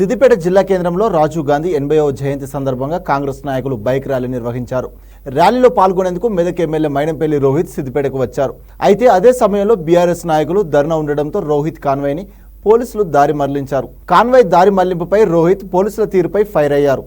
సిద్దిపేట జిల్లా కేంద్రంలో రాజీవ్ గాంధీ 80వ జయంతి సందర్భంగా కాంగ్రెస్ నాయకులు బైక్ ర్యాలీ నిర్వహించారు. ర్యాలీలో పాల్గొనేందుకు మెదక్ ఎమ్మెల్యే మైనంపల్లి రోహిత్ సిద్దిపేటకు వచ్చారు. అయితే అదే సమయంలో బీఆర్ఎస్ నాయకులు ధర్నా ఉండడంతో రోహిత్ కాన్వాయ్ని పోలీసులు దారి మళ్లించారు. కాన్వాయ్ దారి మళ్లింపుపై రోహిత్ పోలీసుల తీరుపై ఫైర్ అయ్యారు.